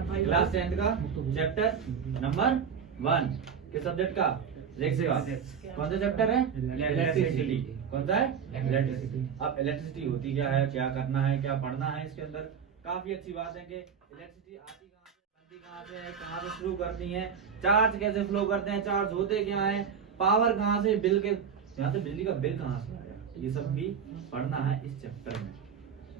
Class 10th का chapter number 1 किस subject का? फिजिक्स का। कौन सा चैप्टर है? इलेक्ट्रिसिटी। कौन सा है? इलेक्ट्रिसिटी। अब इलेक्ट्रिसिटी होती क्या है, क्या करना है, क्या पढ़ना है इसके अंदर, काफी अच्छी बात है कि इलेक्ट्रिसिटी आती कहाँ से, बनती कहाँ से है, कहाँ से शुरू करनी है, चार्ज कैसे फ्लो करते हैं, चार्ज होते क्या है, पावर कहाँ से, बिल के यहाँ से बिजली का बिल कहाँ से आया, ये सब भी पढ़ना है इस चैप्टर में।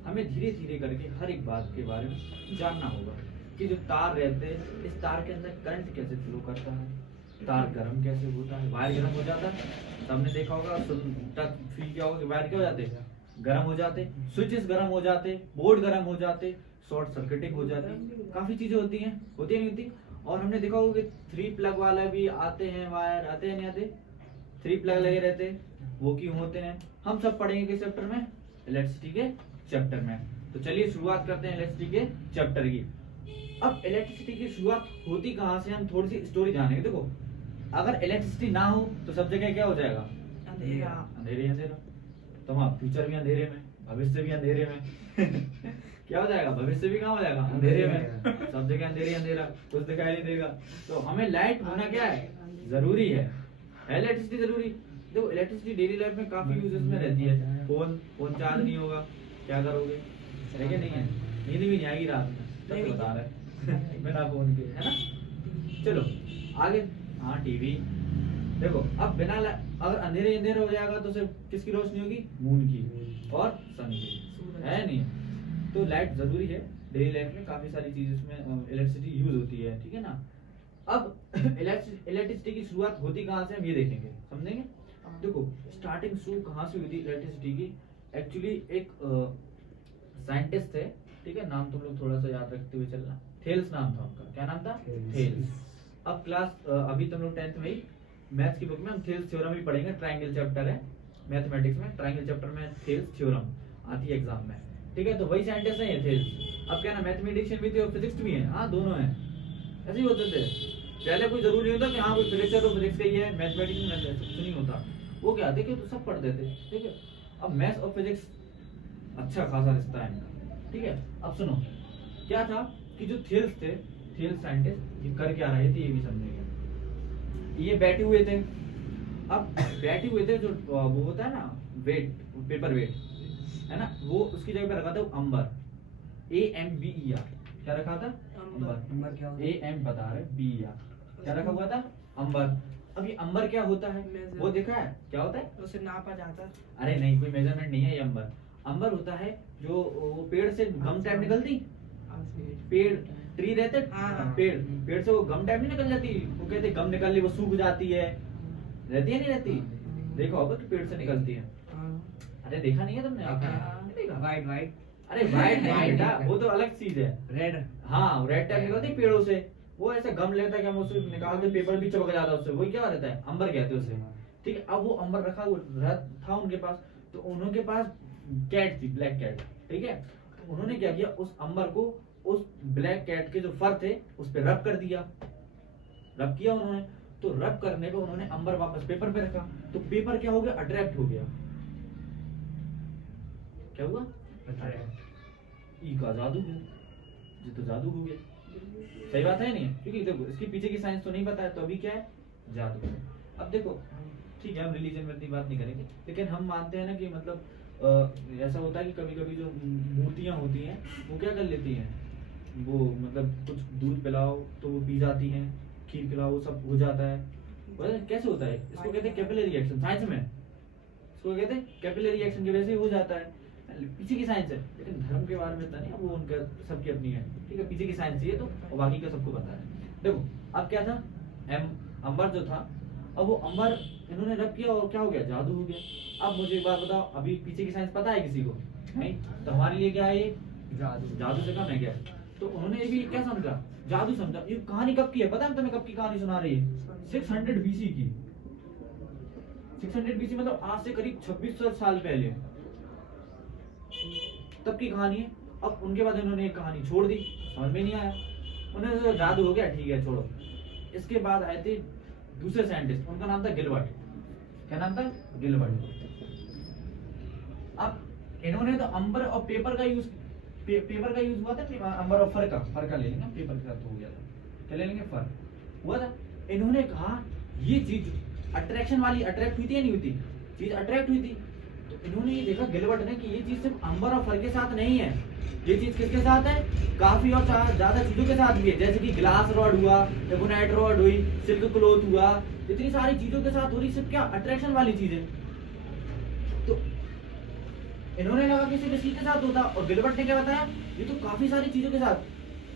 हमें धीरे धीरे करके हर एक बात के बारे में जानना होगा कि जो तार रहते हैं इस तार के अंदर करंट कैसे फ्लो करता है, तार गर्म कैसे होता है, वायर गर्म हो जाता है, सबने देखा होगा, टच फील किया होगा कि वायर क्या हो जाते हैं, गर्म हो जाते, स्विचेस गर्म हो जाते, बोर्ड गर्म हो जाते, शॉर्ट सर्किटिंग हो जाती, काफी चीजें होती हैं, होती है नहीं होती। और हमने देखा होगा कि 3 प्लग वाला भी आते हैं, वायर आते हैं नहीं आते, 3 प्लग लगे रहते हैं, वो क्यों होते हैं, हम सब पढ़ेंगे किस चैप्टर में? इलेक्ट्रिसिटी के चैप्टर में। तो चलिए शुरुआत करते हैं इलेक्ट्रिसिटी के चैप्टर की। अब इलेक्ट्रिसिटी की शुरुआत होती कहाँ से, हम थोड़ी सी स्टोरी जानेंगे। देखो, अगर इलेक्ट्रिसिटी ना हो तो सब जगह क्या हो जाएगा? अंधेरा, अंधेरे अंधेरा। तुम्हारा फ्यूचर भी अंधेरे में, भविष्य भी अंधेरे में क्या हो जाएगा? भविष्य भी कहाँ हो जाएगा? अंधेरे में। सब जगह अंधेरे अंधेरा, कुछ दिखाई नहीं देगा। तो हमें लाइट होना क्या है? जरूरी है, इलेक्ट्रिसिटी जरूरी। देखो, इलेक्ट्रिसिटी डेली लाइफ में काफी यूजेस में रहती है। फोन चार्ज नहीं होगा, क्या करोगे? है कि नहीं है? नींद भी नहीं आएगी रात में, तो बता रहे बिना फोन के, है ना? चलो आगे। हाँ, टीवी। देखो, अब बिना अगर अंधेरे अंधेरे हो जाएगा तो सिर्फ किसकी रोशनी होगी? मून की और सन की, है नहीं? तो लाइट जरूरी है डेली लाइफ में, काफी सारी चीजें में इलेक्ट्रिसिटी यूज होती है, ठीक है ना? अब इलेक्ट्रिसिटी की शुरुआत होती कहाँ से, हम ये देखेंगे, समझेंगे। अब देखो, स्टार्टिंग शुरू कहाँ से हुई थी इलेक्ट्रिसिटी की? एक्चुअली एक साइंटिस्ट थे, ठीक है, नाम तुम लोग थोड़ा सा याद रखते हुए चलना। थेल्स नाम था उनका। क्या नाम था? थेल्स। अब क्लास अभी तुम लोग 10th में ही मैथ्स की बुक में हम थेल्स थ्योरम भी पढ़ेंगे। ट्रायंगल चैप्टर है मैथमेटिक्स में, ट्रायंगल चैप्टर में थेल्स थ्योरम आती है एग्जाम में, ठीक है? तो वही साइंटिस्ट है ये थेल्स। अब क्या ना, मैथमेटिशियन भी थे और फिजिक्स भी है। हाँ, दोनों है, ऐसे ही होते थे पहले। कोई जरूरी नहीं होता कि हाँ कोई फिजिक्स है तो फिजिक्स का ही है, मैथमेटिक्स कुछ नहीं होता। वो क्या थे कि तो सब पढ़ते थे, ठीक है? अब मैथ्स और फिजिक्स अच्छा खासा रिश्ता है इनका, ठीक है? अब सुनो, क्या था कि जो थेल्स थे, थेल्स साइंटिस्ट, ये कर क्या रहे थे ये भी समझेंगे। ये बैठे हुए थे। अब बैठे हुए थे, जो वो होता है ना वेट, पेपर वेट, है ना, वो उसकी जगह पे रखा था अंबर, AMBER। क्या रखा था? अंबर। क्या होता है? AM बता रहे, BER क्या रखा हुआ था? अंबर। अब ये अंबर क्या होता है वो देखा है? क्या होता है? उसे नापा जाता है। अरे नहीं, कोई मेजरमेंट नहीं है ये अंबर। अंबर होता है जो वो पेड़ से गम टाइप निकलती, पेड़ ट्री रहते, पेड़ से वो गम टाइप नहीं निकल जाती, वो कहते गम निकल ली, वो सूख जाती है, रहती है नहीं रहती? देखा होगा कि पेड़ से निकलती है। अरे देखा नहीं है तुमने? White white. अरे वाइट नहीं बेटा, वो तो अलग चीज है। रेड। हाँ, रेड टाइप निकलती है पेड़ों से, वो ऐसा गम लेता है कि हम उससे निकालते, पेपर भी चमक जाता है उससे, वही क्या रहता है? अंबर कहते हैं उसे, ठीक है? अब वो अंबर रखा था उनके पास, तो उनके पास कैट थी, ब्लैक कैट, ठीक है? उन्होंने क्या किया, उस अंबर को उस ब्लैक कैट के जो फर थे उस पे रब कर दिया, रब किया उन्होंने। तो रब करने पे उन्होंने अंबर वापस पेपर पे रखा, तो पेपर क्या हो गया? अट्रैक्ट हो गया। क्या हुआ? अट्रैक्ट। ई का जादू है, ये तो जादू हो गया। सही बात है नहीं? क्योंकि देखो, इसके पीछे की साइंस तो नहीं पता है, तो अभी क्या है? जादू है। अब देखो, ठीक है, हम रिलीजन में इतनी बात नहीं करेंगे, लेकिन हम मानते हैं ना कि मतलब ऐसा होता है कि कभी कभी जो मूर्तियां होती हैं वो क्या कर लेती हैं, वो मतलब कुछ दूध पिलाओ तो वो पी जाती हैं, खीर खिलाओ वो सब हो जाता है। कैसे होता है? इसको कहते हैं कैपिलरी रिएक्शन, साइंस में इसको कहते हैं कैपिलरी रिएक्शन की वजह से हो जाता है। पीछे की साइंस है, लेकिन धर्म के बारे में इतना नहीं, वो उनका सबकी अपनी है, ठीक है? पीछे की साइंस ये तो, और बाकी का सबको पता है। देखो, अब क्या था, अंबर जो था, अब वो अंबर इन्होंने रब किया और क्या हो गया? जादू हो गया। अब मुझे एक बात बताओ, अभी पीछे की साइंस पता है किसी को? नहीं। तो हमारे लिए क्या है ये? जादू। जादू से कम है क्या? तो उन्होंने भी क्या समझा? जादू समझा। ये कहानी कब की है पता है तुम्हें? कब की कहानी सुना रही है? 600 BC की। 600 BC मतलब आज से करीब 2600 साल पहले, तब की कहानी है। अब उनके बाद इन्होंने एक कहानी छोड़ दी, समझ में नहीं आया, उन्होंने सोचा जादू हो गया, ठीक है छोड़ो। इसके बाद आए थे दूसरे साइंटिस्ट, उनका नाम था गिलबर्ट। क्या नाम था? गिलबर्ट। अब इन्होंने तो अंबर और पेपर का यूज पेपर का यूज हुआ था, नंबर ऑफ फर का ले लेंगे, पेपर के साथ हो गया था, क्या ले लेंगे, फर हुआ था। इन्होंने कहा ये चीज अट्रैक्शन वाली, अट्रैक्ट हुई थी या नहीं हुई थी, चीज अट्रैक्ट हुई थी। तो इन्होंने ये देखा गिलबर्ट ने कि ये चीज सिर्फ अंबर और फर के साथ नहीं है, ये चीज किसके साथ है, काफी और ज्यादा चीजों के साथ भी है, जैसे कि ग्लास रॉड हुआ, एबोनाइट रॉड हुई, सिल्क क्लॉथ हुआ, इतनी सारी चीजों के साथ हो रही, सिर्फ क्या अट्रैक्शन वाली चीज है। तो इन्होंने लगा कि सिर्फ इसी के साथ होता, और गिलबर्ट ने क्या बताया, ये तो काफी सारी चीजों के साथ,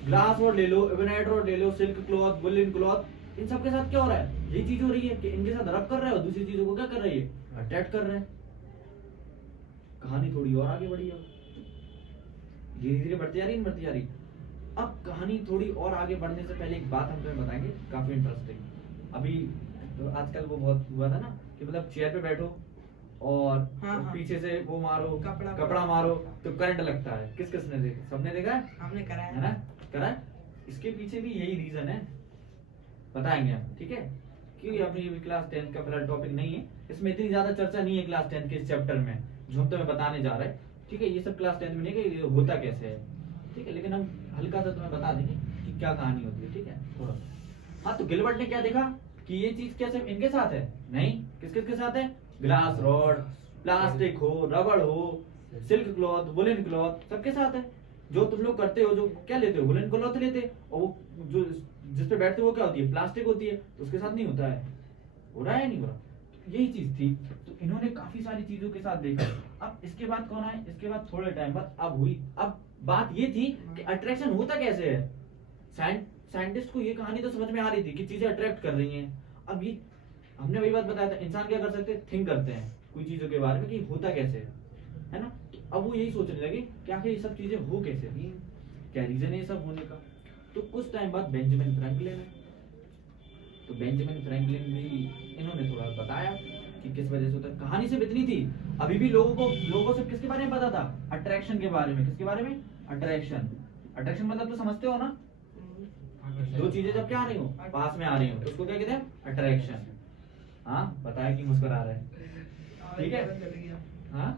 ग्लास रॉड ले लो, एबोनाइट रॉड ले लो, सिल्क क्लॉथ, वुलन क्लॉथ, इन सब के साथ क्या हो रहा है, ये चीज हो रही है कि इनके साथ रब कर रहा है और दूसरी चीजों को क्या कर रही है, अट्रैक्ट कर रहे हैं। कहानी थोड़ी और आगे बढ़ी है, धीरे धीरे बढ़ती जा रही। अब कहानी थोड़ी और आगे बढ़ने से पहले एक बात हम तुम्हें बताएंगे, काफी इंटरेस्टिंग। अभी तो आजकल वो बहुत हुआ था ना कि मतलब चेयर पे बैठो और हाँ। पीछे से वो मारो, कपड़ा कपड़ा मारो तो करंट लगता है। किसने देखा, सबने देखा है, हमने करा है ना, करा है। इसके पीछे भी यही रीजन है, बताएंगे हम, ठीक है। क्योंकि अपनी क्लास 10 का फिलहाल टॉपिक नहीं है, इसमें इतनी ज्यादा चर्चा नहीं है क्लास 10 के इस चैप्टर में जो हम तुम्हें बताने जा रहे हैं, ठीक है। ये सब क्लास 10 में नहीं कि ये होता कैसे है, ठीक है, लेकिन हम हल्का सा तुम्हें बता देंगे कि क्या कहानी होती है, ठीक है, थोड़ा सा। हाँ, तो गिलबर्ट ने क्या देखा कि ये चीज क्या सिर्फ इनके साथ है, नहीं, किसके साथ है, ग्लास रॉड, प्लास्टिक हो, रबड़ हो, सिल्क क्लॉथ, वुलन क्लॉथ, सबके साथ है। जो तुम लोग करते हो, जो क्या लेते हो, वुलन क्लॉथ लेते, और वो जो जिस पे बैठते हो वो क्या होती है, प्लास्टिक होती है, तो उसके साथ नहीं होता है, हो रहा है नहीं हो रहा, यही चीज थी। तो इन्होंने काफी सारी चीजों के साथ देखा। अब इसके बाद कौन आए, इसके बाद थोड़े टाइम बाद अब बात ये थी कि अट्रैक्शन होता कैसे है। साइंटिस्ट को ये कहानी तो समझ में आ रही थी कि चीजें अट्रैक्ट कर रही हैं। अब ये हमने वही बात बताया था, इंसान क्या कर सकते हैं, थिंक करते हैं कोई चीजों के बारे में कि होता कैसे है ना। तो अब वो यही सोचने लगे कि आखिर ये सब चीजें हो कैसे, क्या रीजन है ये सब होने का। तो कुछ टाइम बाद बेंजामिन फ्रैंकलिन है, तो बेंजामिन फ्रैंकलिन भी इन्होंने थोड़ा बताया कि किस वजह से होता है। कहानी सिर्फ इतनी थी, अभी भी लोगों को सिर्फ किसके बारे में पता था, अट्रैक्शन के बारे में। किसके बारे में, अट्रैक्शन। अट्रैक्शन मतलब तो समझते हो ना, दो चीजें जब क्या आ रही हो, पास में आ रही हो, तो उसको क्या कहते हैं, अट्रैक्शन। हाँ, बताया कि मुस्कुरा रहे हैं, ठीक है। हाँ,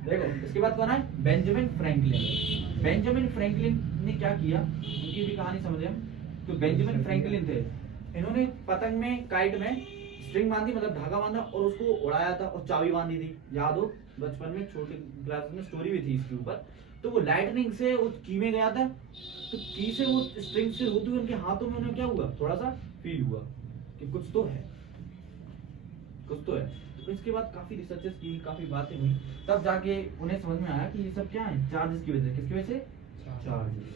देखो इसके बाद कौन है, बेंजामिन फ्रैंकलिन। बेंजामिन फ्रैंकलिन ने क्या किया, उनकी भी कहानी समझे हम। तो बेंजामिन फ्रैंकलिन थे, इन्होंने पतंग में, काइट में स्ट्रिंग बांधी, मतलब धागा बांधा और उसको उड़ाया था, और चाबी बांधी थी, याद हो बचपन में छोटे क्लास में स्टोरी भी थी इसके ऊपर। तो वो लाइटनिंग से उस की में गया था, तो की से वो स्ट्रिंग से होती हुई उनके हाथों में उन्हें क्या हुआ, थोड़ा सा फील हुआ कि कुछ तो है, कुछ तो है। तो इसके बाद काफी रिसर्चेस की, काफी बातें हुई, तब जाके उन्हें समझ में आया कि ये सब क्या है, चार्जेस की वजह से। किसकी वजह से, चार्जेस।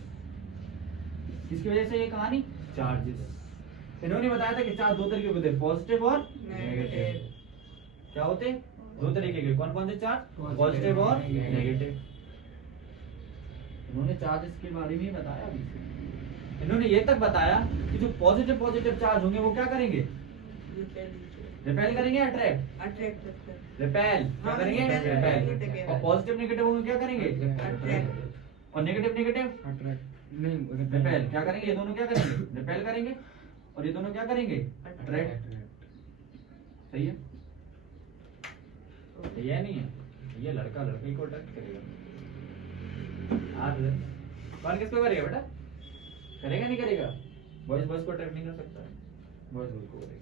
किसकी वजह से ये कहानी, चार्जेस। इन्होंने बताया था कि चार्ज दो तरीके के होते हैं, पॉजिटिव और नेगेटिव। क्या होते, दो तरीके के। कौन कौन से चार्ज, पॉजिटिव और नेगेटिव। इन्होंने चार्जेस के बारे में बताया अभी। इन्होंने ये तक बताया कि जो पॉजिटिव चार्ज होंगे वो क्या करेंगे, रिपेल करेंगे, अट्रैक्ट, रिपेल क्या करेंगे, रिपेल। और पॉजिटिव नेगेटिव होंगे क्या करेंगे, अट्रैक्ट। और नेगेटिव अट्रैक्ट, नहीं रिपेल। क्या करेंगे, ये दोनों क्या करेंगे, रिपेल करेंगे, और ये दोनों क्या करेंगे, अट्रैक्ट। सही है, ये नहीं है, ये लड़का लड़के को अट्रैक्ट करेगा। आज कौन किसको करेगा बेटा, करेगा नहीं करेगा, बॉयज को अट्रैक्ट नहीं कर सकता, बॉयज को करेगा,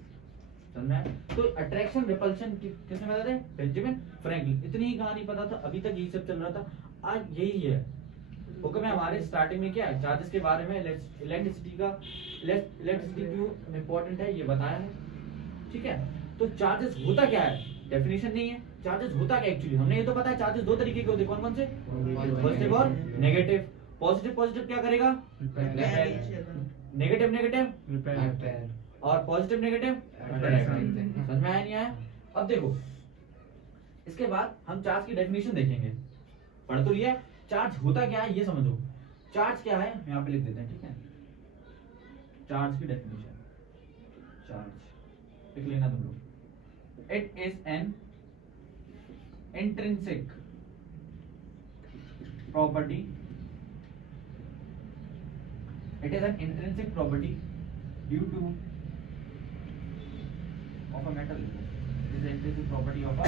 समझ में आया। तो अट्रैक्शन रिपल्शन किसने बताया था, बेंजामिन फ्रैंकलिन। इतनी ही कहानी पता था, अभी तक यही सब चल रहा था। आज यही है हुक्म है हमारे। स्टार्टिंग में क्या है, चार्जेस के बारे में, इलेक्ट्रिसिटी क्यों इम्पोर्टेंट है ये बताया है, ठीक है। तो चार्जेस होता क्या है, डेफिनेशन नहीं है, चार्जेस होता क्या एक्चुअली, हमने ये तो पता है चार्जेस दो तरीके के होते हैं। कौन कौन से, पॉजिटिव और नेगेटिव। पॉजिटिव क्या करेगा, नेगेटिव रिपेल, और पॉजिटिव नेगेटिव अट्रैक्ट। समझ में आया नहीं आया। अब देखो इसके बाद हम चार्ज की डेफिनेशन देखेंगे, पढ़ तो लिया। चार्ज होता क्या है ये समझो, चार्ज क्या है यहाँ पे लिख देते हैं, ठीक है। चार्ज की डेफिनेशन, चार्ज लिख लेना तुम लोग। It is an intrinsic property, it is an intrinsic property due two of a metal, it is intrinsic property of a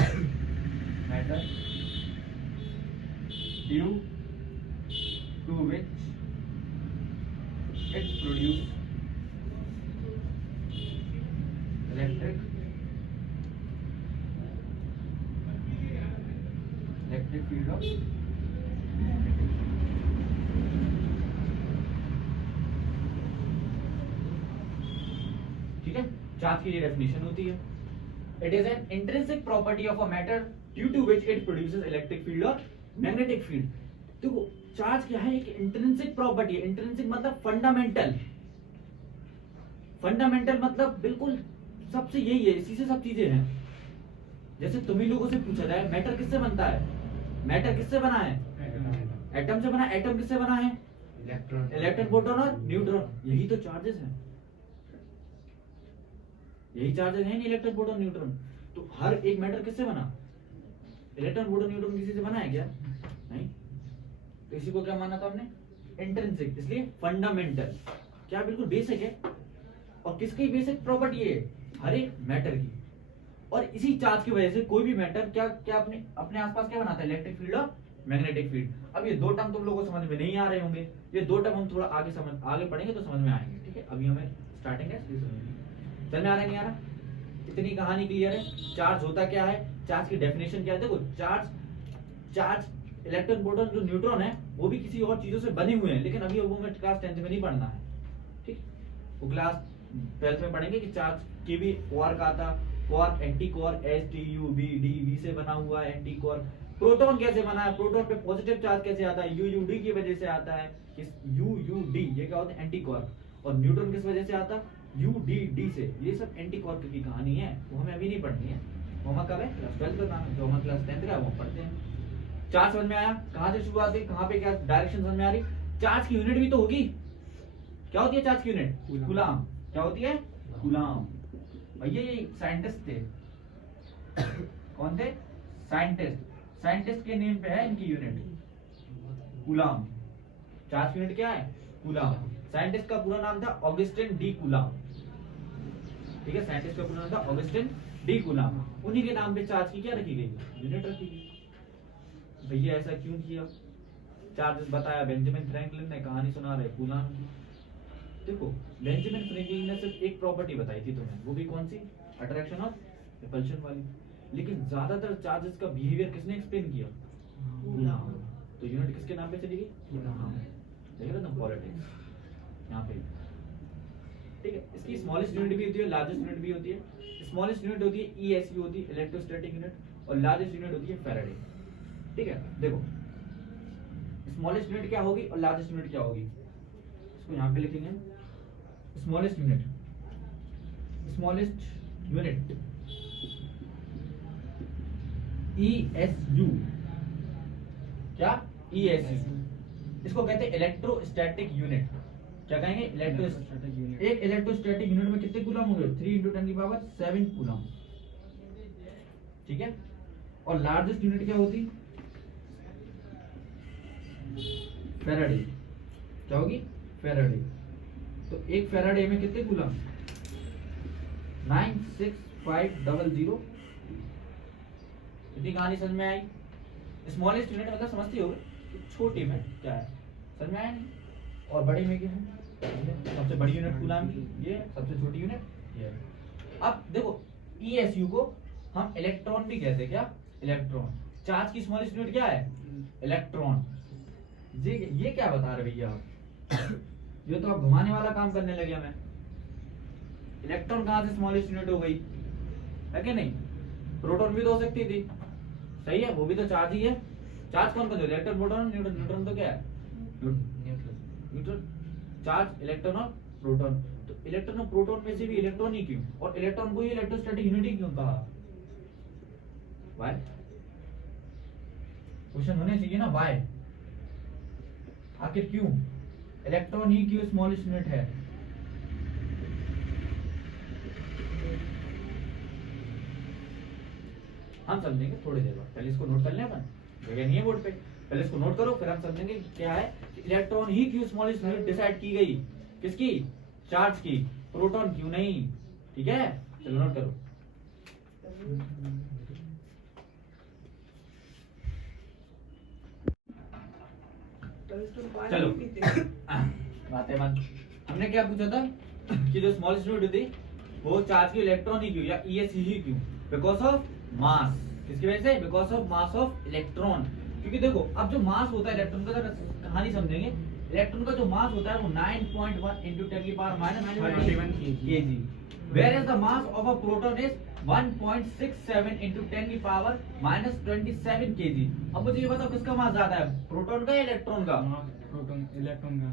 metal due to which it produce electric field of ठीक है। Charge की ये definition होती है, it is an intrinsic property of a matter due to which it produces electric field और magnetic field. देखो charge क्या है, एक इंट्रिंसिक प्रॉपर्टी है। इंट्रिंसिक मतलब फंडामेंटल, फंडामेंटल मतलब बिल्कुल सबसे यही है, इसी से सब चीजें हैं। जैसे तुम्ही लोगों से पूछा जाए मैटर किससे बनता है, मैटर किससे बना है, एटम से बना। एटम किससे बना है, इलेक्ट्रॉन प्रोटॉन और न्यूट्रॉन, यही तो चार्जेस हैं, यही चार्जेस हैं, इलेक्ट्रॉन प्रोटॉन न्यूट्रॉन। तो हर एक मैटर किससे बना, इलेक्ट्रॉन प्रोटॉन न्यूट्रॉन किसी से बना है क्या, नहीं। तो इसी को क्या माना था हमने, इंट्रिंसिक, इसलिए फंडामेंटल, क्या बिल्कुल बेसिक है। और किसकी बेसिक प्रॉपर्टी है, हर एक मैटर की। और इसी चार्ज की वजह से कोई भी मैटर क्या क्या अपने आसपास क्या बनाता है, इलेक्ट्रिक फील्ड और मैग्नेटिक फील्ड। अब ये दो टर्म तुम लोगों को समझ में नहीं आ रहे होंगे, ये दो टर्म हम थोड़ा आगे पढ़ेंगे तो समझ में आएंगे, ठीक है। अभी हमें स्टार्टिंग है, समझ में आ रहा है नहीं आ रहा, इतनी कहानी क्लियर है। चार्ज होता क्या है, चार्ज की डेफिनेशन क्या है। देखो चार्ज इलेक्ट्रॉन प्रोटॉन जो न्यूट्रॉन है वो भी किसी और चीजों से बने हुए हैं, लेकिन अभी वो हमें क्लास 10th में नहीं पढ़ना है, ठीक। वो क्लास 12th में पढ़ेंगे कि चार्ज की भी क्वार्क आता, क्वार्क एंटी क्वार्क STUBDV से बना हुआ है एंटी क्वार्क। प्रोटॉन कैसे बना है, प्रोटॉन पे पॉजिटिव चार्ज कैसे आता है, UUD की वजह से आता है। किस UUD, ये क्या होता है, एंटी क्वार्क। और न्यूट्रॉन किस वजह से आता है, UDD से। ये सब एंटी क्वार्क की कहानी है, वो हमें अभी नहीं पढ़नी है, वो हमें कब है, क्लास 12th का, जो हमें क्लास 10th का वो पढ़ते हैं। चार्ज समझ में आया, कहां से शुरुआत है, कहां पे क्या डायरेक्शन समझ में आ रही। चार्ज की यूनिट भी तो होगी, क्या होती है चार्ज की यूनिट, कूलाम। क्या होती है, कूलाम। भैया ये साइंटिस्ट थे, कौन थे, साइंटिस्ट के नेम पे है इनकी यूनिट, कूलाम। चार्ज की यूनिट क्या है, कूलाम। साइंटिस्ट का पूरा नाम था ऑगस्टिन डी कूलाम, ठीक है। साइंटिस्ट का पूरा नाम था ऑगस्टिन डी कूलाम। उन्हीं के नाम पे चार्ज की क्या रखी गई, यूनिट रखी गई। भैया ऐसा क्यों किया, चार्जेस बताया बेंजामिन फ्रैंकलिन ने, कहानी सुना रहे कूलाम की। देखो बेंजामिन फ्रैंकलिन ने सिर्फ एक प्रॉपर्टी बताई थी तुम्हें, वो भी कौन सी, अट्रैक्शन और रिपल्शन वाली। लेकिन ज्यादातर चार्जेस का बिहेवियर किसने एक्सप्लेन किया, कूलाम। तो यूनिट किसके नाम पे चली गई, कूलाम। देख रहे तुम पॉलिटिक्स यहाँ पे, ठीक है। इसकी स्मॉलेस्ट यूनिट भी होती है, लार्जेस्ट यूनिट भी होती है। स्मॉलेस्ट यूनिट होती है ESU होती है, इलेक्ट्रोस्टैटिक यूनिट, और लार्जेस्ट यूनिट होती है फैराडे, ठीक है। देखो स्मॉलेस्ट यूनिट क्या होगी और लार्जेस्ट यूनिट क्या होगी, इसको यहाँ पे लिखेंगे। स्मॉलेस्ट यूनिट ESU, क्या ESU, इसको कहते हैं इलेक्ट्रोस्टैटिक यूनिट। क्या कहेंगे, इलेक्ट्रोस्टैटिक यूनिट। एक इलेक्ट्रोस्टैटिक यूनिट में कितने कूलम हो गए, 3 × 10⁻⁷ कूलम, ठीक है। और लार्जेस्ट यूनिट क्या होती, फैराडे। क्या होगी, फैराडे। तो एक फैराडे में कितने कूलम, 96500। इतनी कहानी समझ में आई। स्मॉलेस्ट यूनिट मतलब समझती हो, छोटी में क्या है, समझ में आया नहीं। और बड़ी में क्या है, सबसे बड़ी यूनिट कूलम की ये, सबसे छोटी यूनिट ये। अब देखो ESU को हम इलेक्ट्रॉन भी कहते हैं, क्या, इलेक्ट्रॉन। चार्ज की स्मॉलेस्ट यूनिट क्या है, इलेक्ट्रॉन। ये क्या बता रहे भैया आप, ये तो आप घुमाने वाला काम करने लगे हमें। इलेक्ट्रॉन कहां से स्मॉलेस्ट यूनिट हो गई, है कि नहीं। प्रोटॉन भी तो हो सकती थी, सही है, वो भी तो चार्ज ही है। चार्ज कौन कौन है, इलेक्ट्रॉन प्रोटॉन न्यूट्रॉन। न्यूट्रॉन तो क्या है, न्यूट्रॉन। चार्ज इलेक्ट्रॉन और प्रोटॉन। तो इलेक्ट्रॉन और प्रोटॉन में से भी इलेक्ट्रॉन ही क्यों, और इलेक्ट्रॉन को ही इलेक्ट्रोस्टैटिक यूनिट ही क्यों कहा, व्हाई, क्वेश्चन होने चाहिए ना, व्हाई, आखिर क्यों, इलेक्ट्रॉन ही क्यों स्मॉलेस्ट यूनिट है। हम समझेंगे थोड़ी देर बाद, पहले इसको नोट कर लें अपन, जगह नहीं है बोर्ड पे, पहले इसको नोट करो, फिर हम समझेंगे क्या है इलेक्ट्रॉन ही क्यों स्मॉलेस्ट यूनिट डिसाइड की गई, किसकी, चार्ज की, प्रोटॉन क्यों नहीं, ठीक है। चलो नोट करो। चलो बातें मत। हमने क्या पूछा था कि जो स्मॉलेस्ट यूनिट होती वो चार्ज की इलेक्ट्रॉन ही क्यों या ईएस ही क्यों? Because of mass. किसकी वजह से? Because of mass of electron. क्योंकि देखो अब जो मास होता है इलेक्ट्रॉन का, अगर कहानी समझेंगे, इलेक्ट्रॉन का जो मास होता है वो 9.1 into 10 की power -31 kg, whereas the mass of a proton is 1.67 into 10 की पावर -27 kg। अब मुझे ये बताओ किसका मास ज्यादा है, प्रोटॉन का या इलेक्ट्रॉन का?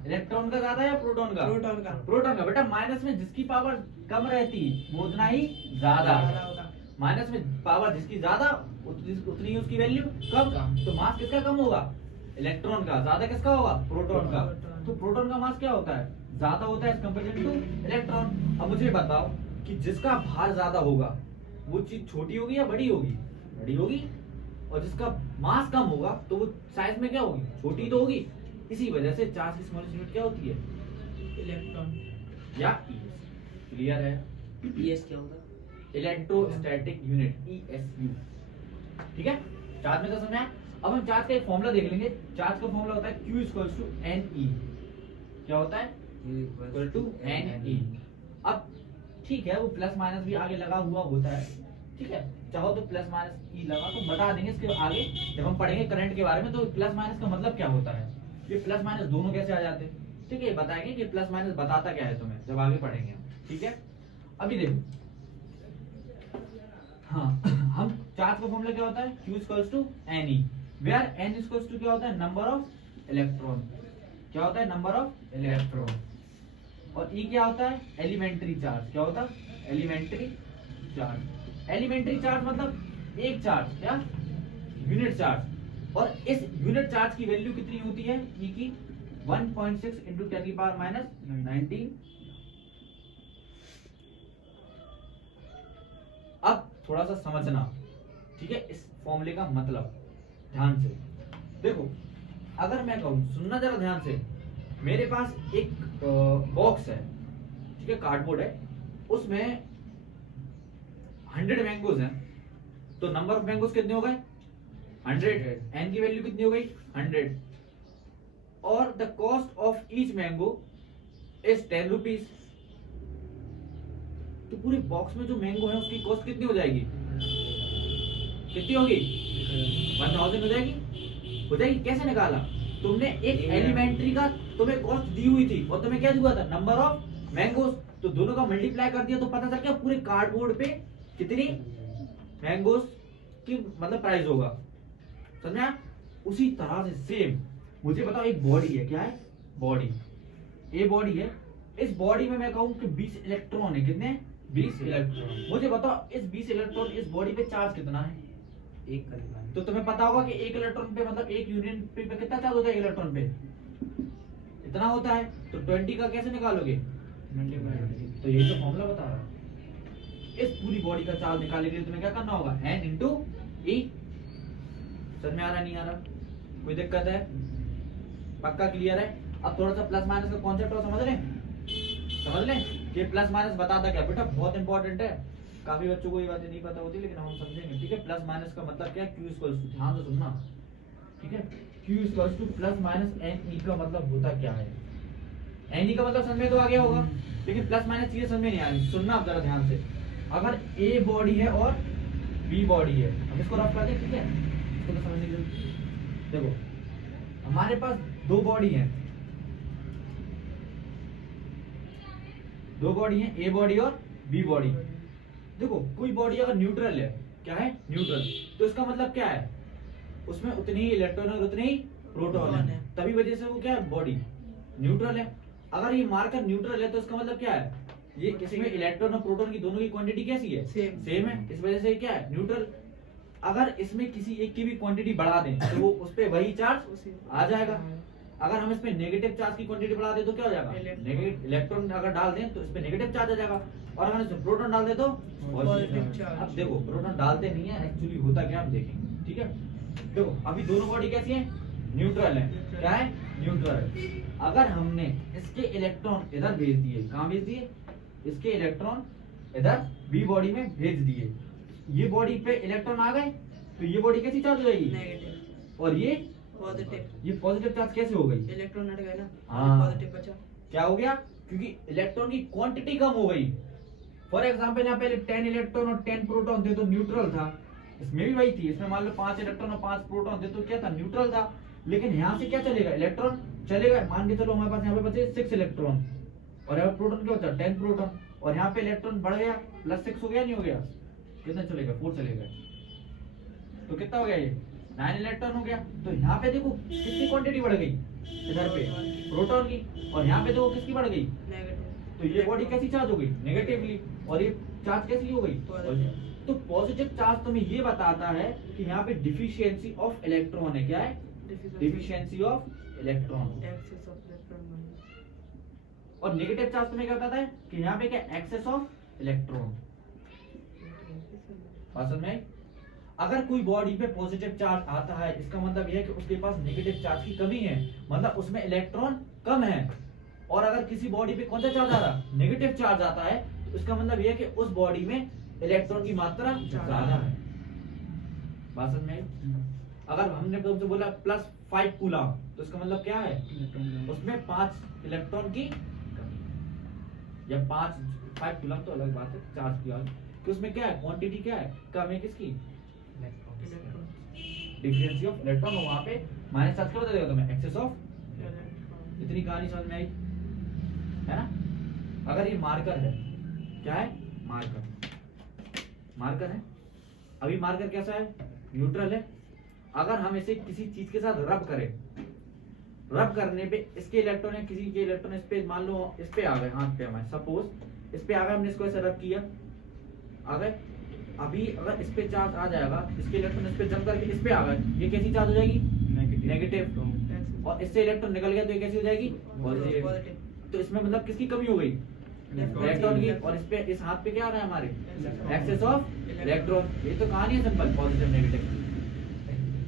इलेक्ट्रॉन का ज्यादा है या प्रोटॉन का? प्रोटॉन का। बेटा माइनस में जिसकी पावर कम रहती वो उतना ही ज्यादा, माइनस में पावर जिसकी ज्यादा उतनी उसकी वैल्यू कम। तो मास किसका कम होगा? इलेक्ट्रॉन का। ज्यादा किसका होगा? प्रोटॉन का। तो प्रोटॉन का मास क्या होता है? ज्यादा होता है एज कंपेयर टू इलेक्ट्रॉन। अब मुझे बताओ कि जिसका भार ज्यादा होगा वो चीज छोटी होगी या बड़ी होगी? बड़ी होगी। और जिसका मास कम होगा तो वो साइज में क्या होगी? छोटी तो होगी। इसी वजह से चार्ज की स्मॉलेस्ट यूनिट क्या होती है? इलेक्ट्रॉन या ईएस। क्लियर है? ईएस क्या होगा? Electrostatic unit, ESU। ठीक है, चार्ज में तो समझ आया। अब हम चार्ज का एक फॉर्मूला देख लेंगे। चार्ज का फॉर्मूला होता है Q = NE। क्या होता है? NE। अब ठीक है, वो प्लस माइनस भी आगे लगा हुआ होता है। ठीक है, चाहो तो प्लस माइनस ई लगा तो बता देंगे इसके आगे जब हम पढ़ेंगे करंट के बारे में। तो प्लस माइनस का मतलब क्या होता है, ये प्लस माइनस दोनों कैसे आ जाते हैं, ठीक है, बताएंगे कि प्लस माइनस बताता क्या है तुम्हें जब आगे पढ़ेंगे। ठीक है, अभी देखो, हाँ हम चार्ज का फॉर्मूला क्या होता है? Q = NE, where N = क्या होता है? Number of electron. क्या होता है? Number of electron. और E क्या होता है? Elementary charge. क्या होता है? Elementary charge. एलिमेंट्री चार्ज मतलब एक चार्ज, क्या? Unit charge. और इस यूनिट चार्ज की वैल्यू कितनी होती है E की? 1.6 into 10 की पावर -19। अब थोड़ा सा समझना, ठीक है, इस फॉर्मूले का मतलब ध्यान से देखो। अगर मैं कहूं, सुनना जरा ध्यान से, मेरे पास एक बॉक्स है, ठीक है, कार्डबोर्ड है, उसमें 100 मैंगोज हैं। तो नंबर ऑफ मैंगोज कितने हो गए? 100। एन की वैल्यू कितनी हो गई? 100। और the cost of each mango is 10 rupees. तो पूरे बॉक्स में जो मैंगो है उसकी कॉस्ट कितनी हो जाएगी? कितनी होगी? 1000 हो जाएगी। हो जाएगी। कैसे निकाला? तुमने एक एलिमेंट्री का तुम्हें कॉस्ट दी हुई थी और तुम्हें क्या दिया था? Number of mangoes. तो दोनों का मल्टीप्लाई कर दिया तो पता चल गया पूरे कार्डबोर्ड पे कितनी मैंगोज की मतलब प्राइस होगा। समझा? उसी तरह से सेम मुझे बताओ, एक बॉडी है, क्या है? बॉडी, ये बॉडी है। इस बॉडी में मैं कहूं कि 20 इलेक्ट्रॉन है। कितने? 20 इलेक्ट्रॉन। मुझे बताओ इस 20 इलेक्ट्रॉन इस बॉडी पे चार्ज कितना है? एक करीबन। तो तुम्हें पता होगा कि एक इलेक्ट्रॉन पे मतलब एक यूनिट पे कितना चार्ज होता है? इलेक्ट्रॉन पे इतना होता है। तो 20 का कैसे निकालोगे? तो यही तो फॉर्मूला बता रहा है। इस पूरी बॉडी का चार्ज निकालने के लिए तुम्हें क्या करना होगा? N into E। समझ में आ रहा नहीं आ रहा? कोई दिक्कत है? पक्का क्लियर है? अब थोड़ा सा प्लस माइनस का कॉन्सेप्ट और समझ लें कि प्लस माइनस बताता क्या। बेटा बहुत इंपॉर्टेंट है, काफी बच्चों को ये बातें नहीं पता होती, लेकिन हम समझेंगे। ठीक है, प्लस माइनस का मतलब क्या है? Q = ध्यान से सुनना, ठीक है, Q = प्लस माइनस NE का मतलब होता क्या है? NE का मतलब समझ में तो आ गया होगा, लेकिन प्लस माइनस चीजें समझ में नहीं आ रही। सुनना आप जरा ध्यान से। अगर A बॉडी है और B बॉडी है, हम इसको रफ कर दें, ठीक है, इसको तो समझने की जरूरत। देखो हमारे पास दो बॉडी है, दो बॉडी है, A बॉडी और B बॉडी। देखो कोई बॉडी अगर न्यूट्रल है, क्या है? न्यूट्रल, तो इसका मतलब क्या है? उसमें उतनी ही इलेक्ट्रॉन और उतनी ही प्रोटॉन है, तभी वजह से वो क्या है? बॉडी न्यूट्रल है। अगर ये मार्कर न्यूट्रल है तो इसका मतलब क्या है? ये इसमें इलेक्ट्रॉन और प्रोटॉन की दोनों की क्वांटिटी कैसी है? सेम है। इस वजह से क्या है? न्यूट्रल। अगर इसमें किसी एक की भी क्वांटिटी बढ़ा दें तो वो उस पे वही चार्ज आ जाएगा। अगर हम इसमें नेगेटिव चार्ज की क्वांटिटी बढ़ा दें तो क्या हो जाएगा? नेगेटिव। इलेक्ट्रॉन अगर डाल दें तो इस पे नेगेटिव चार्ज आ जाएगा, और अगर इसमें प्रोटॉन डाल दें तो पॉजिटिव चार्ज। अब देखो प्रोटॉन डालते नहीं है, एक्चुअली होता क्या हम देखेंगे। ठीक है, देखो अभी दोनों बॉडी कैसी है? न्यूट्रल है। क्या है? न्यूट्रल है। अगर हमने इसके इलेक्ट्रॉन इधर भेज दिए, कहाँ भेज दिए? इसके इलेक्ट्रॉन इधर B बॉडी में भेज दिए, ये बॉडी पे इलेक्ट्रॉन आ गए, तो ये बॉडी कैसी चार्ज हो जाएगी? नेगेटिव। और ये पॉजिटिव। ये पॉजिटिव चार्ज कैसे हो गई? इलेक्ट्रॉन हट गए ना, हाँ। पॉजिटिव बचा। क्या हो गया? क्योंकि इलेक्ट्रॉन की क्वांटिटी कम हो गई। फॉर एग्जांपल यहाँ पहले 10 इलेक्ट्रॉन और 10 प्रोटॉन थे तो न्यूट्रल था, इसमें भी वही थी। इसमें मान लो 5 इलेक्ट्रॉन और 5 प्रोटॉन थे तो क्या था? न्यूट्रल था। लेकिन यहाँ से क्या चलेगा? इलेक्ट्रॉन चलेगा। मान के चलो हमारे पास यहाँ पे बचे 6 इलेक्ट्रॉन और यहाँ पे प्रोटॉन क्या होता है? 10 प्रोटॉन, और यहाँ पे इलेक्ट्रॉन बढ़ गया, +6 हो गया, नहीं हो गया? कितना चलेगा? 4 चलेगा। तो कितना हो गया ये? 9 इलेक्ट्रॉन हो गया। तो यहाँ पे देखो कितनी क्वांटिटी बढ़ गई? इधर पे प्रोटॉन की, और यहाँ पे देखो किसकी बढ़ गई? नेगेटिव। तो ये बॉडी कैसी चार्ज हो गई? नेगेटिवली। और ये चार्ज कैसी हो गई? पॉजिटिव। तो पॉजिटिव चार्ज तुम्हें ये बताता है कि यहाँ पे डिफिशियंसी ऑफ इलेक्ट्रॉन है। क्या है? Deficiency of electron. Excess of electron. और नेगेटिव चार्ज तुम्हें क्या बताता है? कि यहाँ पे क्या? Excess of electron. समझ में? अगर कोई बॉडी पे पॉजिटिव चार्ज आता है, इसका मतलब यह है कि उसके पास नेगेटिव चार्ज की कमी है, मतलब उसमें इलेक्ट्रॉन कम है। और अगर किसी बॉडी पे कौन सा चार्ज आ रहा? नेगेटिव चार्ज आता है, तो इसका मतलब यह है कि उस बॉडी में इलेक्ट्रॉन की मात्रा ज्यादा है। बात समझ में आई? अगर हमने तुमसे बोला +5 कूलम, तो इसका मतलब क्या है? उसमें 5 इलेक्ट्रॉन की, या 5 कूलम तो अलग बात है, चार्ज की। तो उसमें क्या है? क्वांटिटी क्या है? कम है किसकी? इलेक्ट्रॉन। Deficiency of electron. वहां पे माइनस चार्ज क्या बता देगा तुम्हें? Excess of. इतनी कहानी समझ में आई है ना? अगर ये मार्कर है, क्या है? मार्कर है। अभी मार्कर कैसा है? न्यूट्रल है। अगर हम इसे किसी चीज के साथ रब करें, रब करने पे इसके इलेक्ट्रॉन है, किसी के इलेक्ट्रॉन इस पे, मान लो इस पे आ गए, हाथ पे हमारे, सपोज इस पे आ गए, हमने इसको ऐसे रब किया, आ गए। अभी अगर इस पे चार्ज आ जाएगा, इसके इलेक्ट्रॉन इस पे जम करके इस पे आ गए, ये कैसी चार्ज हो जाएगी? नेगेटिव। और इससे इलेक्ट्रॉन निकल गया तो ये कैसी हो जाएगी? पॉजिटिव। तो इसमें मतलब किसकी कमी हो गई? इलेक्ट्रॉन की। और इस पे, इस हाथ पे क्या आ रहा है हमारे? Excess of electron. ये तो कहानी है सिंपल, पॉजिटिव नेगेटिव।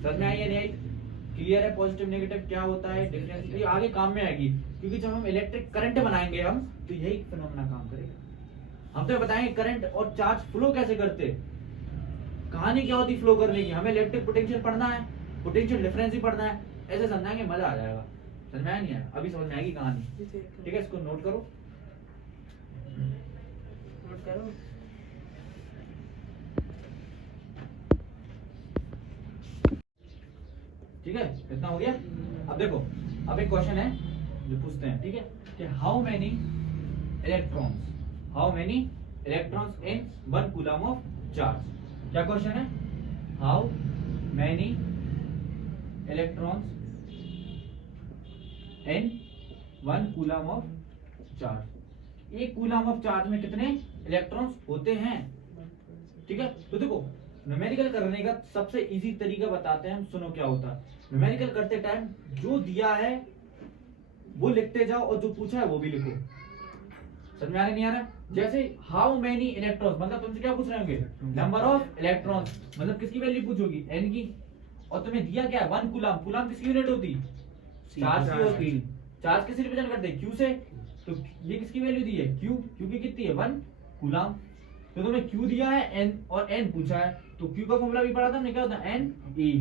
समझ में आई या नहीं आई? क्लियर है? पॉजिटिव नेगेटिव क्या होता है, डिफरेंस, ये आगे काम में आएगी। क्योंकि जब हम इलेक्ट्रिक करंट बनाएंगे हम, तो यही फिनोमेना काम करेगा। हम तो बताएंगे करंट और चार्ज फ्लो कैसे करते, कहानी क्या होती फ्लो करने की। हमें इलेक्ट्रिक पोटेंशियल पढ़ना है, पोटेंशियल डिफरेंस भी पढ़ना है, ऐसे समझाएंगे, मजा आ जाएगा। समझ में आया नहीं आया? अभी समझ में आएगी कहानी। ठीक है, इसको नोट करो। नोट करो। ठीक है, इतना हो गया। अब देखो, अब एक क्वेश्चन है जो पूछते हैं, ठीक है, कि how many electrons in 1 coulomb of charge. क्या क्वेश्चन है? How many electrons in 1 coulomb of charge. 1 coulomb of charge में कितने इलेक्ट्रॉन्स होते हैं? ठीक है, तो देखो न्यूमेरिकल करने का सबसे इजी तरीका बताते हैं हम। सुनो क्या होता है न्यूमेरिकल करते टाइम, जो दिया है वो लिखते जाओ और जो पूछा है वो भी लिखो। समझ में आ रहा नहीं आ रहा? जैसे हाउ मेनी इलेक्ट्रॉन्स, मतलब तुमसे क्या पूछ रहे होंगे? नंबर ऑफ इलेक्ट्रॉन्स, मतलब किसकी वैल्यू पूछोगी? एन की। और तुम्हें दिया क्या है? 1 कूलम। कूलम किसकी यूनिट होती? चार्ज की होती। चार्ज किससे रिप्रेजेंट करते हैं? क्यू से। तो ये किसकी वैल्यू दी है? क्यू। क्यू की कितनी है? 1 कूलम। तो तुम्हें क्यू दिया है, एन और एन पूछा है, तो क्यू का फॉर्मूला भी पढ़ा था हमने, क्या होता है? N e.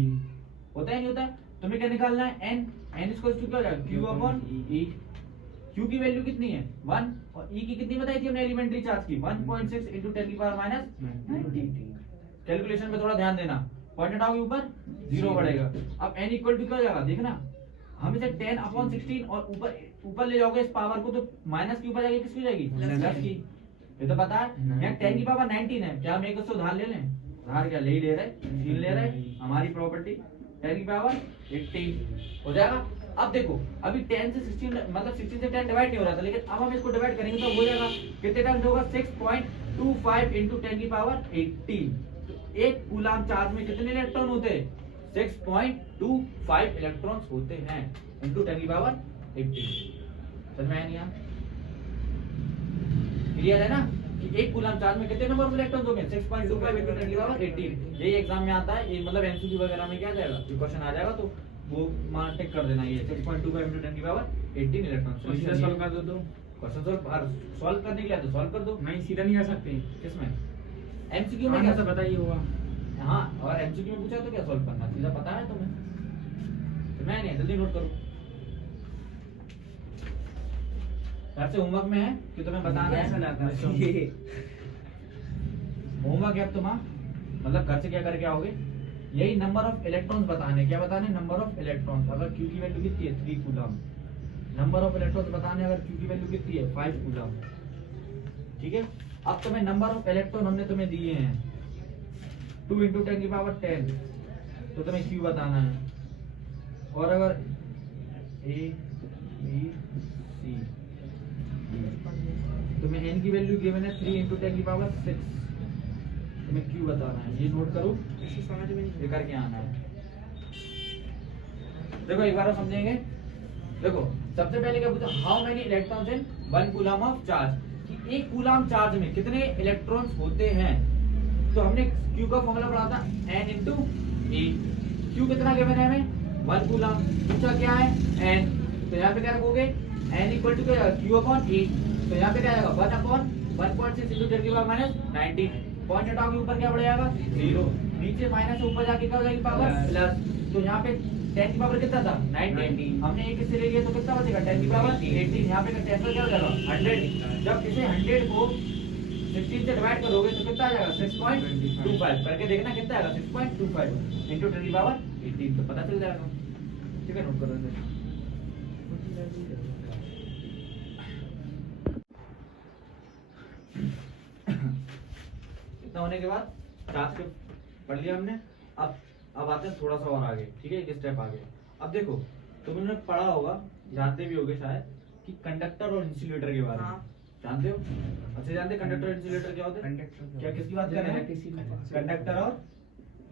होता है नहीं होता? तुम्हें क्या निकालना है? एन। एन इसको क्या हो जाएगा? क्यू अपॉन ई। क्यू की वैल्यू कितनी है? 1। और ई की कितनी बताई थी हमने एलिमेंट्री चार्ज की? 1.6 × 10⁻⁻90। कैलकुलेशन में थोड़ा ध्यान देना, पॉइंट हटाओगे ऊपर 0 बढ़ेगा। अब n इक्वल टू क्या हो जाएगा? देखना, हम इसे 10/16 और ऊपर ले जाओगे इस पावर को, तो माइनस की ऊपर जाएगी, किसकी हो जाएगी? प्लस की। ये तो पता है। यहाँ 10 की पावर 19 है, क्या हम एक उससे उधार ले लें? उधार क्या ले ही ले रहे, छीन ले रहे, हमारी प्रॉपर्टी। 10 की पावर 18 हो जाएगा। अब देखो, अभी 10 से 16, मतलब 16 से 10 डिवाइड नहीं हो रहा था, लेकिन अब हम इसको डिवाइड करेंगे तो हो जाएगा कितने टाइम्स होगा? 6.25 × 10 की पावर 18। तो 1 कूलम चार्ज में कितने इलेक्ट्रॉन होते हैं? 6.25 इलेक्ट्रॉन्स होते हैं × 10 की पावर 18। समझ में आया नहीं? क्लियर है ना कि 1 कूलम चार्ज में कितने नंबर ऑफ इलेक्ट्रॉन्स होंगे? 6.25 × 10 की पावर 18। यही एग्जाम में आता है, ये मतलब एमसीक्यू वगैरह में क्या आ जाएगा, ये क्वेश्चन आ जाएगा, तो वो मान टिक कर देना। ये 6.25 × 10 की पावर 18 इलेक्ट्रॉन। सीधा सॉल्व कर दो। तो क्वेश्चन सॉल्व करने के लिए तो सॉल्व कर दो। नहीं, सीधा नहीं कर सकते। किसमें? एमसीक्यू में क्या क्या पता ही होगा। हाँ, और एमसीक्यू में पूछा तो क्या सॉल्व करना, सीधा पता है तुम्हें? समझा नहीं? जल्दी नोट करो। सबसे होमवर्क में है कि तुम्हें बताना है। होमवर्क है अब तुम्हारा, मतलब घर से क्या करके आओगे, यही नंबर ऑफ इलेक्ट्रॉन्स बताने। क्या बताने? Number of electrons. अगर क्यू की वैल्यू कितनी है? 3 कूलम। नंबर ऑफ इलेक्ट्रॉन्स बताने, अगर क्यू की वैल्यू कितनी है? 5 कूलम। ठीक है। अब तुम्हें नंबर ऑफ इलेक्ट्रॉन हमने तुम्हें दिए हैं 2 × 10⁻10, तो तुम्हें क्यू बताना है। और अगर ए बी सी, तुम्हें एन की वैल्यू गिवन है 3 × 10⁻6, तुम्हें क्यू बताना है। ये नोट करो, इसे समझ में नहीं ये करके आना है। देखो एक बार और समझेंगे। देखो सबसे पहले क्या पूछा? How many electrons in 1 coulomb of charge, कि 1 कूलम चार्ज में कितने इलेक्ट्रॉन्स होते हैं। तो हमने क्यू का फॉर्मूला पढ़ा था n × e। क्यू कितना गिवन है हमें? 1 कूलम। पूछा क्या है? n। तो यहाँ पे क्या रखोगे? n = q/e। तो यहाँ पे क्या आएगा? 1/1.6 × 10⁻⁻19। पॉइंट हटाओगे, ऊपर क्या बढ़ जाएगा? 0। नीचे माइनस से ऊपर जाके क्या हो जाएगी? Power plus. तो यहाँ पे 10 की पावर कितना था? 90। हमने एक इससे ले लिया तो कितना बचेगा? 10 की पावर 18। यहाँ पे 10 पर क्या हो जाएगा? 100। जब इसे 100 को 16 से डिवाइड करोगे तो कितना आ जाएगा? 6.25। करके देखना कितना आएगा? 6.25 × 10 की पावर 18। तो पता चल जाएगा। ठीक है, नोट करो इसे। इतना होने के बाद चार्ज को पढ़ लिया हमने। अब आते हैं थोड़ा सा और आगे। ठीक है, एक स्टेप आगे। अब देखो तुमने पढ़ा होगा, जानते भी होगे शायद, कि कंडक्टर और इंसुलेटर के बारे में। हाँ। जानते हो? अच्छे जानते हैं कंडक्टर और इंसुलेटर क्या होते हैं? क्या किसकी बात कर रहे हैं? कंडक्टर और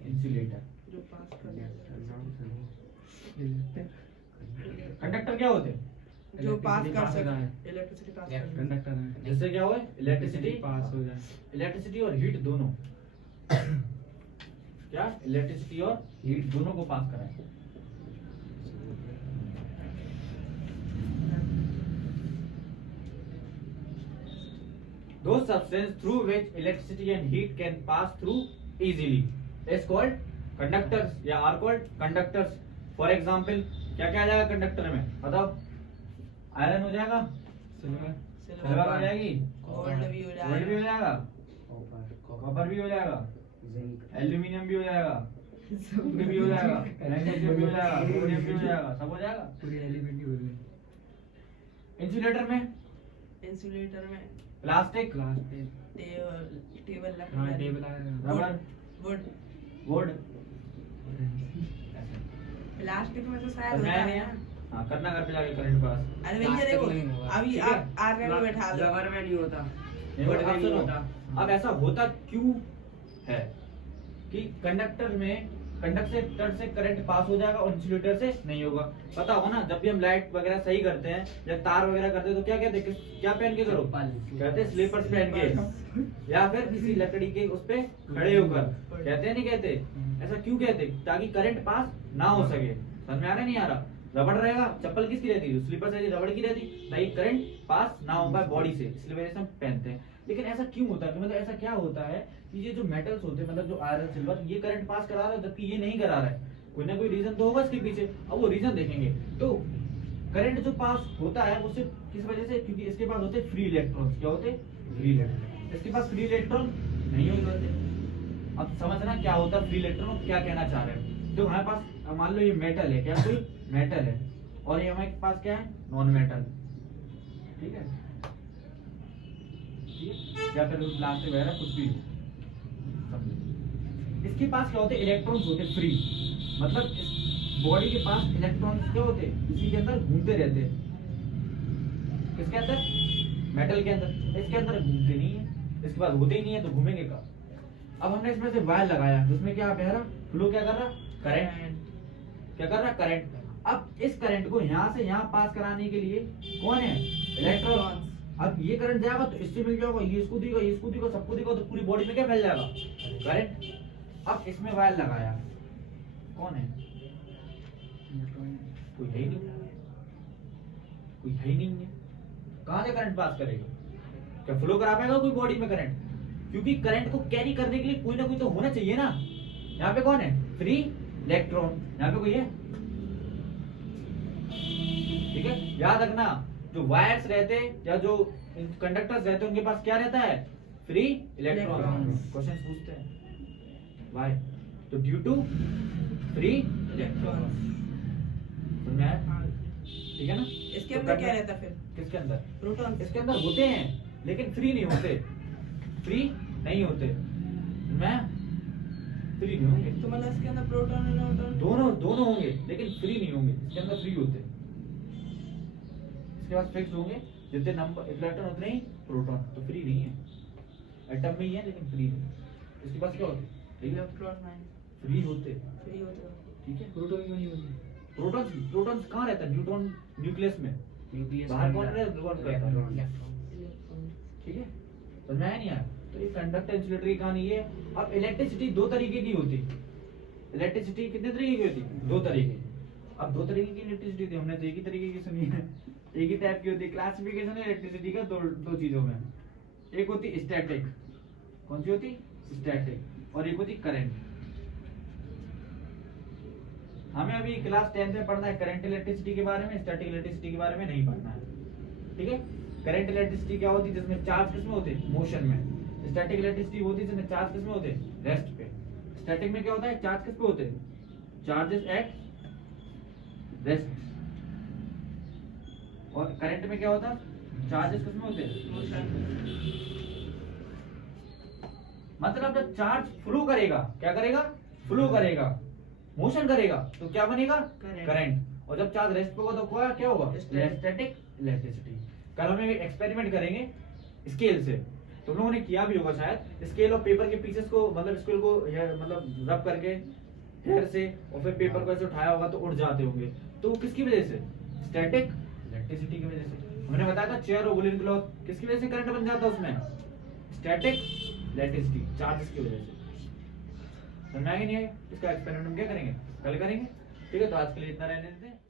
इंसुलेटर। जो पास कर कंडक्टर क्या होते हैं? जो पास कर सकते, इलेक्ट्रिसिटी पास कर कंडक्टर है, जिससे क्या हुआ? इलेक्ट्रिसिटी पास हो जाए। इलेक्ट्रिसिटी और हीट दोनों क्या? इलेक्ट्रिसिटी और हीट दोनों को पास कराए। Those substance through which electricity and heat can pass through easily is called conductors या are called conductors. For example, क्या क्या आ जाएगा कंडक्टर में? बताओ। आयरन हो जाएगा, सिल्वर हो जाएगी, गोल्ड भी हो गोल्ड भी हो जाएगा, जाएगा, कॉपर भी हो जाएगा, एल्यूमिनियम भी हो जाएगा, जिंक भी हो जाएगा, मैग्नीशियम भी हो जाएगा, सोडियम भी हो जाएगा, सब हो जाएगा। पूरे एलिमेंट ही हो गए। इंसुलेटर में इंसुलेटर में प्लास्टिक, टेबल हाँ टेबल आएगा, रबर, वुड। वुड। प्लास्टिक में तो शायद समझाया होता नहीं है है? ना। हाँ, करना घर पे जाके करंट पास। अरे भैया प्लास्टिक देखो, में नहीं होगा। अभी ठीक है? आप आर्मी में बैठा लो। रबर में नहीं होता। देखो, वुड में अब नहीं सुनो, होता। अब ऐसा होता क्यों है कि कंडक्टर में कंडक्टर से करंट पास हो जाएगा और इंसुलेटर से नहीं होगा? पता होगा ना, जब भी हम लाइट वगैरह सही करते हैं या तार वगैरह करते हैं तो क्या कहते हैं? क्या पहन के करो? कहते हैं स्लीपर्स पहन के, या फिर किसी लकड़ी के उस पे खड़े होकर। कहते हैं नहीं कहते? ऐसा क्यों कहते? ताकि करंट पास ना हो सके। समझ में आ रहा नहीं आ रहा? रबड़ रहेगा, चप्पल किसकी रहती है? स्लीपर्स रहती, रबड़ की रहती, ताकि करंट पास ना हो पाए बॉडी से, इसलिए वजह से हम पहनते हैं। लेकिन ऐसा क्यों होता है? मतलब ऐसा क्या होता है कि ये जो मेटल्स होते हैं, मतलब जो आयरन, सिल्वर, ये करंट पास करा रहा है जबकि ये नहीं करा रहा है? कोई ना कोई रीजन तो होगा इसके पीछे। अब वो रीजन देखेंगे। तो करंट जो पास होता है वो सिर्फ किस वजह से? क्योंकि इसके पास होते फ्री इलेक्ट्रॉन। क्या होते? Free electron. इसके पास फ्री इलेक्ट्रॉन नहीं होते। अब समझना क्या होता है फ्री इलेक्ट्रॉन, क्या कहना चाह रहे हैं। तो हमारे पास मान लो ये मेटल है, क्या कोई मेटल है, और ये हमारे पास क्या है? Non metal. ठीक है, या फिर प्लास्टिक वगैरह कुछ भी हो। इसके पास क्या होते? इलेक्ट्रॉन्स होते फ्री। मतलब इस बॉडी के पास इलेक्ट्रॉन्स क्या होते? इसी के अंदर घूमते रहते हैं। किसके अंदर? मेटल के अंदर। इसके अंदर घूमते नहीं है, इसके पास होते ही नहीं है, तो घूमेंगे कब? अब हमने इसमें से वायर लगाया, जिसमें क्या बह रहा? फ्लो क्या कर रहा? करंट। क्या कर रहा? करंट। अब इस करंट को यहाँ से यहाँ पास कराने के लिए कौन है? इलेक्ट्रॉन। अब ये करंट जाएगा तो इससे मिल जाएगा, ये इसको देगा, ये इसको देगा, सबको देगा, तो पूरी बॉडी में क्या फैल जाएगा? करंट। अब इसमें वायर लगाया, कौन है? कोई है ही नहीं, कोई है ही नहीं है। कहाँ से करंट पास करेगा? क्या फ्लो करा पाएगा कोई बॉडी में करंट? क्योंकि करंट को कैरी करने के लिए कोई ना कोई तो होना चाहिए ना। यहाँ पे कौन है? Free electron. यहाँ पे कोई है? ठीक है, याद रखना जो वायर्स रहते या जो कंडक्टर्स रहते हैं उनके पास क्या रहता है, फ्री इलेक्ट्रॉन। Electrons। क्वेश्चन पूछते हैं व्हाई, तो ड्यू टू फ्री इलेक्ट्रॉन। समझ में आया? हाँ। ठीक है ना? इसके तो अंदर क्या करना- रहता है फिर? किसके अंदर? प्रोटॉन। इसके अंदर होते हैं लेकिन फ्री नहीं होते, फ्री नहीं होते, मैं फ्री नहीं होंगे, तो मतलब इसके अंदर प्रोटॉन और न्यूट्रॉन दोनों होंगे लेकिन फ्री नहीं होंगे, इसके अंदर फ्री होते, इसके पास फिक्स होंगे, जितने नंबर इलेक्ट्रॉन उतने ही प्रोटॉन, तो फ्री नहीं है, एटम में ही है लेकिन फ्री नहीं। इसके पास क्या होते, इलेक्ट्रॉन फ्री होते, फ्री होते हैं। ठीक है। प्रोटॉन क्यों नहीं होती? प्रोटॉन कहाँ रहता है, न्यूट्रॉन न्यूक्लियस में, न्यूक्लियस बाहर कौन रहता है, रिवॉल्व करता है, इलेक्ट्रॉन। ठीक है। समझ में आया नहीं आया? तो ये कंडक्टर इंसुलेटर की कहानी ये। अब इलेक्ट्रिसिटी दो तरीके की होती, इलेक्ट्रिसिटी कितने तरीके की होती, दो तरीके। अब दो तरीके की इलेक्ट्रिसिटी होती, हमने तो एक ही तरीके की सुनी है, एक ही टाइप की होती है। क्लासिफिकेशन है इलेक्ट्रिसिटी का दो चीजों में, एक होती स्टैटिक, कौन सी होती, स्टैटिक, और एक होती करंट। हमें अभी क्लास 10 में पढ़ना है करंट इलेक्ट्रिसिटी के बारे में, स्टैटिक इलेक्ट्रिसिटी के बारे में नहीं पढ़ना है, ठीक है। करंट इलेक्ट्रिसिटी क्या होती है, जिसमें चार्ज किसमें होते हैं, मोशन में। स्टैटिक इलेक्ट्रिसिटी होती है जिसमें चार्ज किसमें होते हैं, रेस्ट पे। स्टैटिक में क्या होता है, चार्ज किस पे होते हैं, चार्जेस एट रेस्ट। और करंट में क्या होता है, चार्जेस किसमें होते हैं, मोशन। मतलब जब चार्ज फ्लो करेगा, क्या करेगा, फ्लो करेगा, मोशन करेगा, तो क्या बनेगा, Current। करंट। और जब चार्ज रेस्ट पे होगा तो क्या होगा, Static। Static electricity. कल हम एक एक्सपेरिमेंट करेंगे स्केल से, तुम लोगों ने किया भी होगा शायद, स्केल और पेपर के पीसेस को मतलब स्केल को मतलब रब करके हेयर से, और फिर पेपर को ऐसे उठाया होगा तो उड़ जाते होंगे, तो वो किसकी वजह से, स्टैटिक इलेक्ट्रिसिटी की वजह से। हमने बताया था चेयर और वुलन क्लॉथ किसकी वजह से करंट बन जाता है उसमें, स्टैटिक इलेक्ट्रिसिटी, चार्जेस की वजह से। समझ में आया कि नहीं आया? इसका एक्सपेरिमेंट हम क्या करेंगे, कल करेंगे, ठीक है। तो आज के लिए इतना रहने देते हैं।